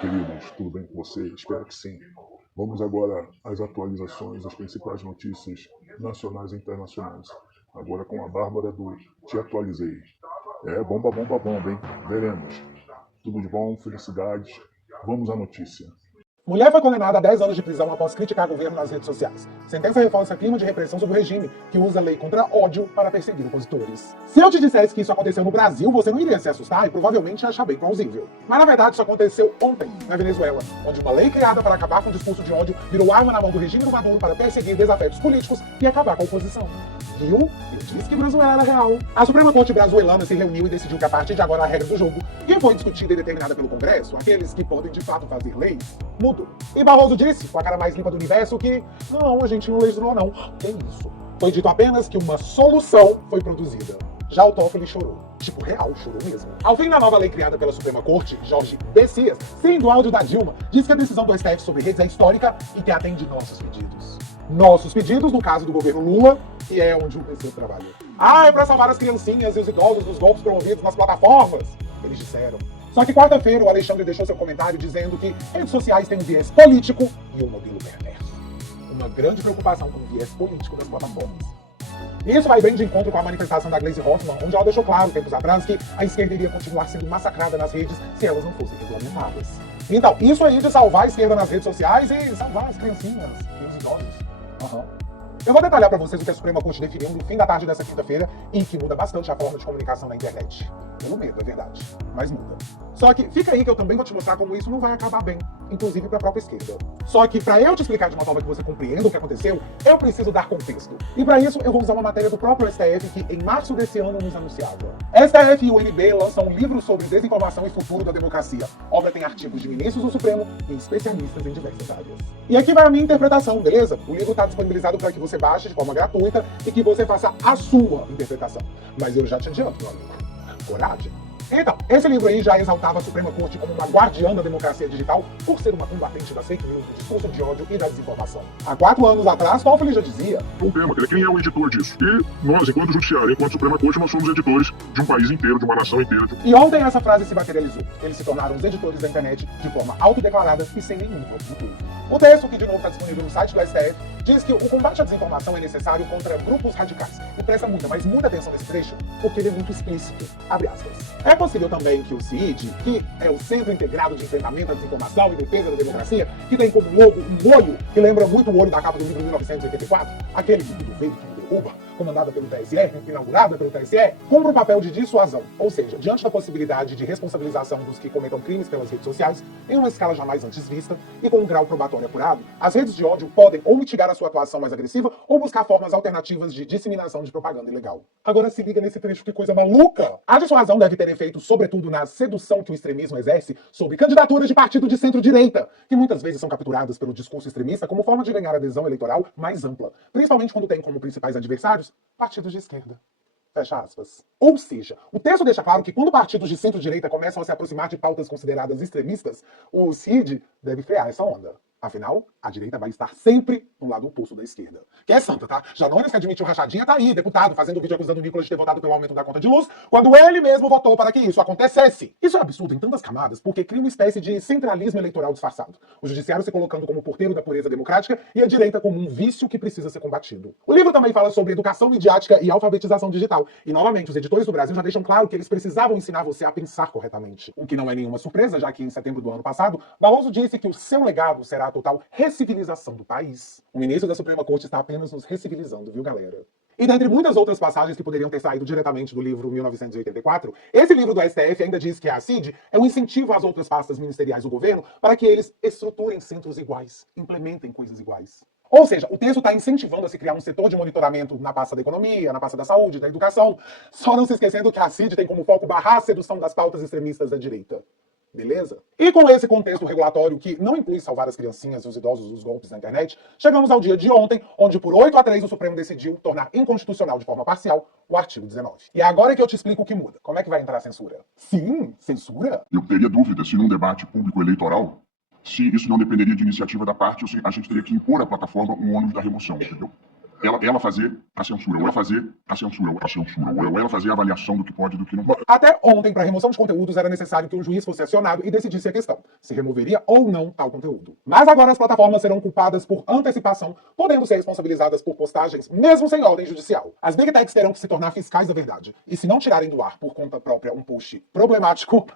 queridos, tudo bem com você? Espero que sim. Vamos agora às atualizações, as principais notícias nacionais e internacionais. Agora com a Bárbara do Te Atualizei. É bomba, bomba, bomba, hein? Veremos. Tudo de bom, felicidades. Vamos à notícia. Mulher foi condenada a 10 anos de prisão após criticar governo nas redes sociais. Sentença reforça clima de repressão sobre o regime, que usa lei contra ódio para perseguir opositores. Se eu te dissesse que isso aconteceu no Brasil, você não iria se assustar e provavelmente achar bem plausível. Mas na verdade isso aconteceu ontem, na Venezuela, onde uma lei criada para acabar com o discurso de ódio virou arma na mão do regime do Maduro para perseguir desafetos políticos e acabar com a oposição. Viu? Eu disse que Venezuela era real. A Suprema Corte venezuelana se reuniu e decidiu que a partir de agora a regra do jogo, que foi discutida e determinada pelo Congresso, aqueles que podem de fato fazer leis, mudou. E Barroso disse, com a cara mais limpa do universo, que não, a gente não legislou não. Que isso? Foi dito apenas que uma solução foi produzida. Já o Toffoli chorou. Tipo, real, chorou mesmo. Ao fim da nova lei criada pela Suprema Corte, Jorge Messias, sendo o áudio da Dilma, diz que a decisão do STF sobre redes é histórica e que atende nossos pedidos. Nossos pedidos, no caso do governo Lula, que é onde o PC trabalha. É pra salvar as criancinhas e os idosos dos golpes promovidos nas plataformas, eles disseram. Só que quarta-feira o Alexandre deixou seu comentário dizendo que redes sociais têm um viés político e um modelo perverso. Uma grande preocupação com o viés político das plataformas. Isso vai bem de encontro com a manifestação da Gleisi Hoffmann, onde ela deixou claro, tempos atrás, que a esquerda iria continuar sendo massacrada nas redes se elas não fossem regulamentadas. Então, isso aí de salvar a esquerda nas redes sociais e salvar as criancinhas e os idosos. Eu vou detalhar para vocês o que a Suprema Corte definiu no fim da tarde dessa quinta-feira e que muda bastante a forma de comunicação na internet. Pelo medo, é verdade. Mas muda. Só que fica aí que eu também vou te mostrar como isso não vai acabar bem, inclusive para a própria esquerda. Só que para eu te explicar de uma forma que você compreenda o que aconteceu, eu preciso dar contexto. E para isso eu vou usar uma matéria do próprio STF que em março desse ano nos anunciava. STF e o UNB lançam um livro sobre desinformação e futuro da democracia. A obra tem artigos de ministros do Supremo e especialistas em diversas áreas. E aqui vai a minha interpretação, beleza? O livro está disponibilizado para que você baixe de forma gratuita e que você faça a sua interpretação. Mas eu já te adianto, meu amigo. Coragem. Então, esse livro aí já exaltava a Suprema Corte como uma guardiã da democracia digital por ser uma combatente das fake news, do discurso de ódio e da desinformação. Há 4 anos atrás, Toffoli já dizia... O tema, quem é o editor disso? E nós, enquanto judiciário, enquanto Suprema Corte, nós somos editores de um país inteiro, de uma nação inteira. E ontem essa frase se materializou. Eles se tornaram os editores da internet de forma autodeclarada e sem nenhum motivo. O texto, que de novo está disponível no site do STF, diz que o combate à desinformação é necessário contra grupos radicais. E presta muita atenção nesse trecho, porque ele é muito explícito. Abre aspas. É possível também que o CID, que é o Centro Integrado de Enfrentamento à Desinformação e Defesa da Democracia, que tem como logo um olho que lembra muito o olho da capa do livro 1984, aquele que tudo veio, que tudo derruba, comandada pelo TSE, inaugurada pelo TSE, cumpre o papel de dissuasão, ou seja, diante da possibilidade de responsabilização dos que cometam crimes pelas redes sociais, em uma escala jamais antes vista, e com um grau probatório apurado, as redes de ódio podem ou mitigar a sua atuação mais agressiva ou buscar formas alternativas de disseminação de propaganda ilegal. Agora se liga nesse trecho, que coisa maluca! A dissuasão deve ter efeito, sobretudo, na sedução que o extremismo exerce sobre candidaturas de partido de centro-direita, que muitas vezes são capturadas pelo discurso extremista como forma de ganhar adesão eleitoral mais ampla, principalmente quando tem como principais adversários partidos de esquerda. Fecha aspas. Ou seja, o texto deixa claro que quando partidos de centro-direita começam a se aproximar de pautas consideradas extremistas, o CID deve frear essa onda. Afinal, a direita vai estar sempre no lado oposto da esquerda. Que é santa, tá? Janones, que admitiu rachadinha, tá aí, deputado, fazendo vídeo acusando o Nicolas de ter votado pelo aumento da conta de luz, quando ele mesmo votou para que isso acontecesse. Isso é absurdo em tantas camadas, porque cria uma espécie de centralismo eleitoral disfarçado. O judiciário se colocando como porteiro da pureza democrática e a direita como um vício que precisa ser combatido. O livro também fala sobre educação midiática e alfabetização digital. E, novamente, os editores do Brasil já deixam claro que eles precisavam ensinar você a pensar corretamente. O que não é nenhuma surpresa, já que em setembro do ano passado, Barroso disse que o seu legado será a total recivilização do país. O ministro da Suprema Corte está apenas nos recivilizando, viu, galera? E dentre muitas outras passagens que poderiam ter saído diretamente do livro 1984, esse livro do STF ainda diz que a CID é um incentivo às outras pastas ministeriais do governo para que eles estruturem centros iguais, implementem coisas iguais. Ou seja, o texto está incentivando a se criar um setor de monitoramento na pasta da economia, na pasta da saúde, da educação, só não se esquecendo que a CID tem como foco barrar a sedução das pautas extremistas da direita. Beleza? E com esse contexto regulatório que não inclui salvar as criancinhas e os idosos dos golpes na internet, chegamos ao dia de ontem, onde por 8-3 o Supremo decidiu tornar inconstitucional de forma parcial o artigo 19. E é agora que eu te explico o que muda. Como é que vai entrar a censura? Sim, censura? Eu teria dúvida se num debate público eleitoral, se isso não dependeria de iniciativa da parte, ou se a gente teria que impor à plataforma um ônus da remoção, entendeu? ela fazer a censura, ou ela fazer a censura, ou ela fazer a avaliação do que pode e do que não pode. Até ontem, para remoção de conteúdos, era necessário que o juiz fosse acionado e decidisse a questão, se removeria ou não tal conteúdo. Mas agora as plataformas serão culpadas por antecipação, podendo ser responsabilizadas por postagens, mesmo sem ordem judicial. As Big Techs terão que se tornar fiscais da verdade. E se não tirarem do ar por conta própria um post problemático,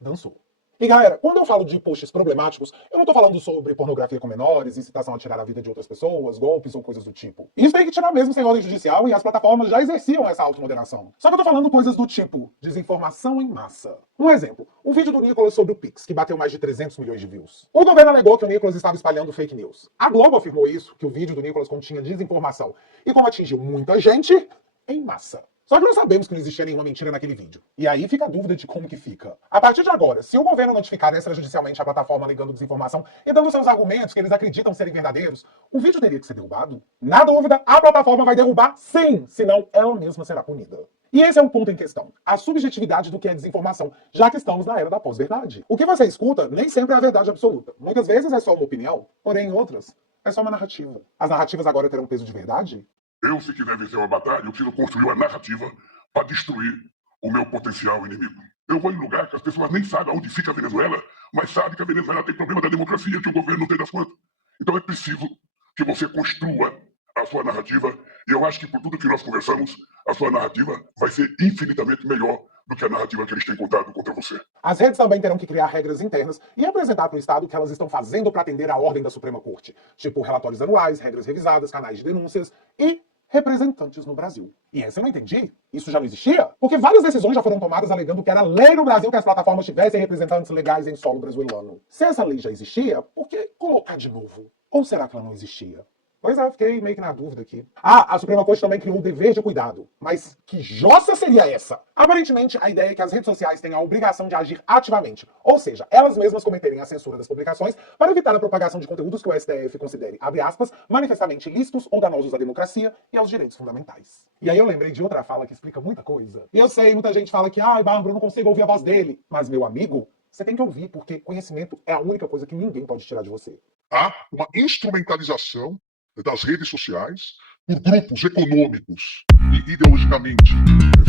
dançou. E galera, quando eu falo de posts problemáticos, eu não tô falando sobre pornografia com menores, incitação a tirar a vida de outras pessoas, golpes ou coisas do tipo. Isso tem que tirar mesmo sem ordem judicial e as plataformas já exerciam essa automoderação. Só que eu tô falando coisas do tipo desinformação em massa. Um exemplo, o vídeo do Nicolas sobre o Pix, que bateu mais de 300 milhões de views. O governo alegou que o Nicolas estava espalhando fake news. A Globo afirmou isso, que o vídeo do Nicolas continha desinformação. E como atingiu muita gente, em massa. Só que nós sabemos que não existia nenhuma mentira naquele vídeo. E aí fica a dúvida de como que fica. A partir de agora, se o governo notificar extrajudicialmente a plataforma alegando desinformação e dando seus argumentos que eles acreditam serem verdadeiros, o vídeo teria que ser derrubado? Na dúvida, a plataforma vai derrubar sim, senão ela mesma será punida. E esse é o ponto em questão, a subjetividade do que é desinformação, já que estamos na era da pós-verdade. O que você escuta nem sempre é a verdade absoluta. Muitas vezes é só uma opinião, porém em outras é só uma narrativa. As narrativas agora terão peso de verdade? Eu, se quiser vencer uma batalha, eu preciso construir uma narrativa para destruir o meu potencial inimigo. Eu vou em lugar que as pessoas nem sabem onde fica a Venezuela, mas sabem que a Venezuela tem problema da democracia, que o governo não tem das contas. Então é preciso que você construa a sua narrativa, e eu acho que por tudo que nós conversamos, a sua narrativa vai ser infinitamente melhor do que a narrativa que eles têm contado contra você. As redes também terão que criar regras internas e apresentar para o Estado o que elas estão fazendo para atender à ordem da Suprema Corte, tipo relatórios anuais, regras revisadas, canais de denúncias e representantes no Brasil. E essa eu não entendi. Isso já não existia? Porque várias decisões já foram tomadas alegando que era lei no Brasil que as plataformas tivessem representantes legais em solo brasileiro. Se essa lei já existia, por que colocar de novo? Ou será que ela não existia? Pois é, fiquei meio que na dúvida aqui. Ah, a Suprema Corte também criou o dever de cuidado. Mas que jossa seria essa? Aparentemente, a ideia é que as redes sociais têm a obrigação de agir ativamente. Ou seja, elas mesmas cometerem a censura das publicações para evitar a propagação de conteúdos que o STF considere, abre aspas, manifestamente ilícitos ou danosos à democracia e aos direitos fundamentais. E aí eu lembrei de outra fala que explica muita coisa. E eu sei, muita gente fala que, ai, Bárbara, eu não consigo ouvir a voz dele. Mas, meu amigo, você tem que ouvir, porque conhecimento é a única coisa que ninguém pode tirar de você. Há uma instrumentalização das redes sociais por grupos econômicos e ideologicamente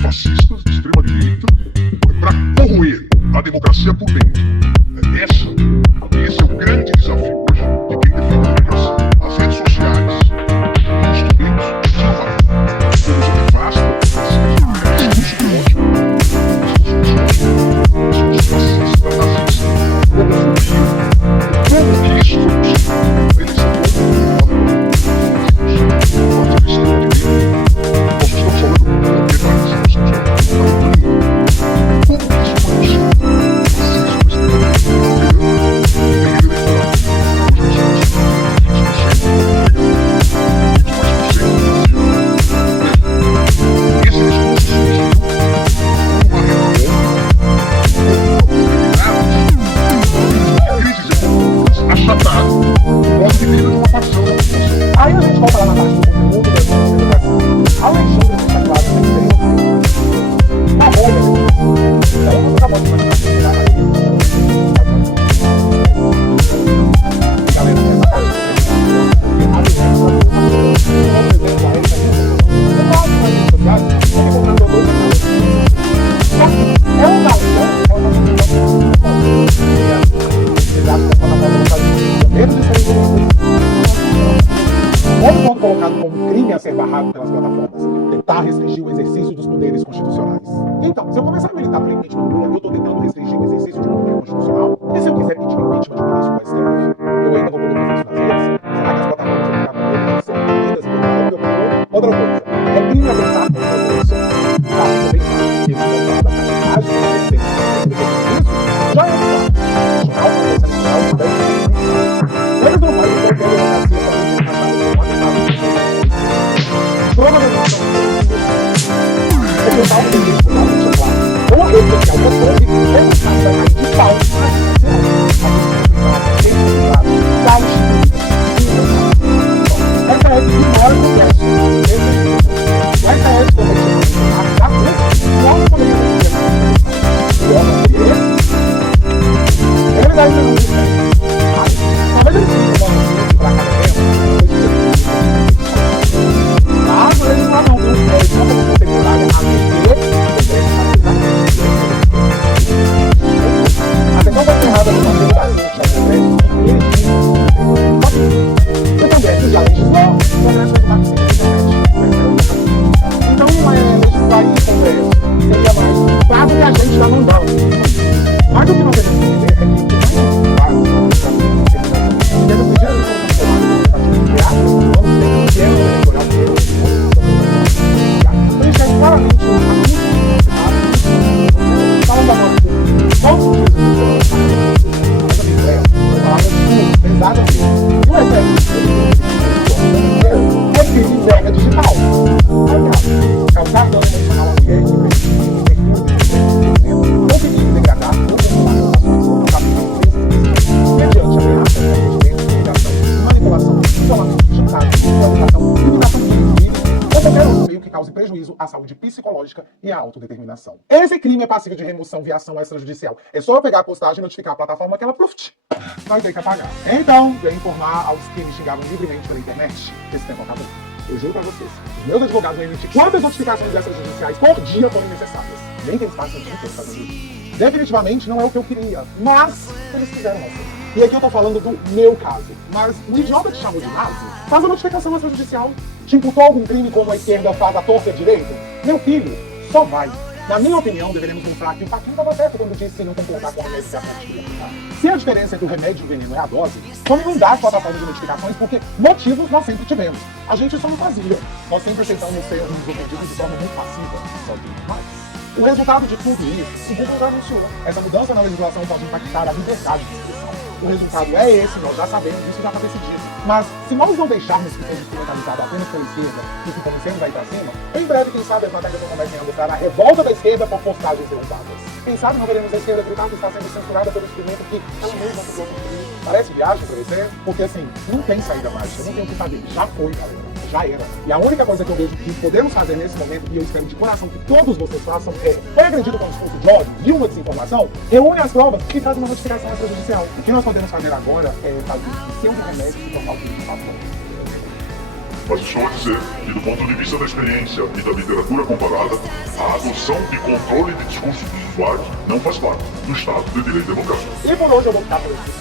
fascistas de extrema-direita para corroer a democracia por dentro. Esse é o grande desafio hoje de quem defende a democracia. As redes sociais, instrumentos de salvação, vasta, Aí a gente volta lá na parte do conteúdo da educação. Alexandre está claro que tem uma bolha. Então você acabou de imaginar que será mais galera, essa quando colocado como crime a ser barrado pelas plataformas, tentar restringir o exercício dos poderes constitucionais. Então, se eu começar a militar pelo impeachment do Lula, eu estou tentando restringir o exercício de um poder constitucional? E se eu quiser pedir impeachment de ministro do STF, eu ainda vou poder fazer isso nas redes? Será que as plataformas vão ficar com medo de ser punidas e controlar o meu poder? Outra coisa, é crime atentar contra as eleições. Tá, tudo bem, e não controlar da caixa isso já é um fato. Afinal, a Convenção Nacional também eles não fazem qualquer democracia para você provavelmente não. Eu estava tentando escutar muito claro. Uma rede social que eu soube, eu estava caindo de pau. Essa rede ignora o Congresso. Essa rede também a não poderia ser ele ainda não talvez eles ficam pra cada tempo. digital. Aliás, causar dano emocional à mulher que precisa ou perigo degradar ou controlar relações com capítulo mediante ameaça, intimidação, manipulação, isolamento, chantagem, exploração, limitação de direitos ou qualquer outro meio que cause prejuízo à saúde psicológica e à autodeterminação. Esse crime é passível de remoção via ação extrajudicial. É só eu pegar a postagem e notificar a plataforma que ela vai ter que apagar. Então, venho informar aos que me xingavam livremente pela internet que esse tempo acabou. Eu juro pra vocês, os meus advogados vão emitir quantas notificações extrajudiciais por dia forem necessárias. Nem que eles passem o dia inteiro fazendo isso. Definitivamente não é o que eu queria, mas eles fizeram assim. E aqui eu tô falando do meu caso. Mas o idiota te chamou de nazi? Faz a notificação extrajudicial. Te imputou algum crime como a esquerda faz a torta direito? Meu filho, só vai. Na minha opinião, deveremos mostrar que o Paquinho estava certo quando disse não concordar com a remédio que a fonte queria aplicar. Se a diferença entre o remédio e o veneno é a dose, vamos inundar as plataformas de notificações, porque motivos nós sempre tivemos. A gente só não fazia. Nós sempre tentamos ser uns ofendidos de forma muito passiva, só que mais. O resultado de tudo isso, o Google já anunciou. Essa mudança na legislação pode impactar a liberdade de expressão. O resultado é esse, nós já sabemos, isso já está decidido. Mas se nós não deixarmos que seja instrumentalizado apenas pela esquerda e que comecemos a ir pra cima, em breve, quem sabe, as matérias não comecem a mostrar a revolta da esquerda por postagens derrubadas. Quem sabe não veremos a esquerda gritar que está sendo censurada pelo instrumento que ela mesma criou construir. Parece viagem pra você? Porque assim, não tem saída mágica, não tem o que fazer. Já foi, galera. Já era. E a única coisa que eu vejo que podemos fazer nesse momento, e eu espero de coração que todos vocês façam, foi agredido com um discurso de ódio, viu uma desinformação, reúne as provas e faz uma notificação extrajudicial. O que nós podemos fazer agora é fazer o seu remédio se tornar o que está bom. Mas estou a dizer que, do ponto de vista da experiência e da literatura comparada, a adoção e controle de discursos dos usuários não faz parte do Estado de Direito Democrático. E por hoje eu vou ficar por aqui.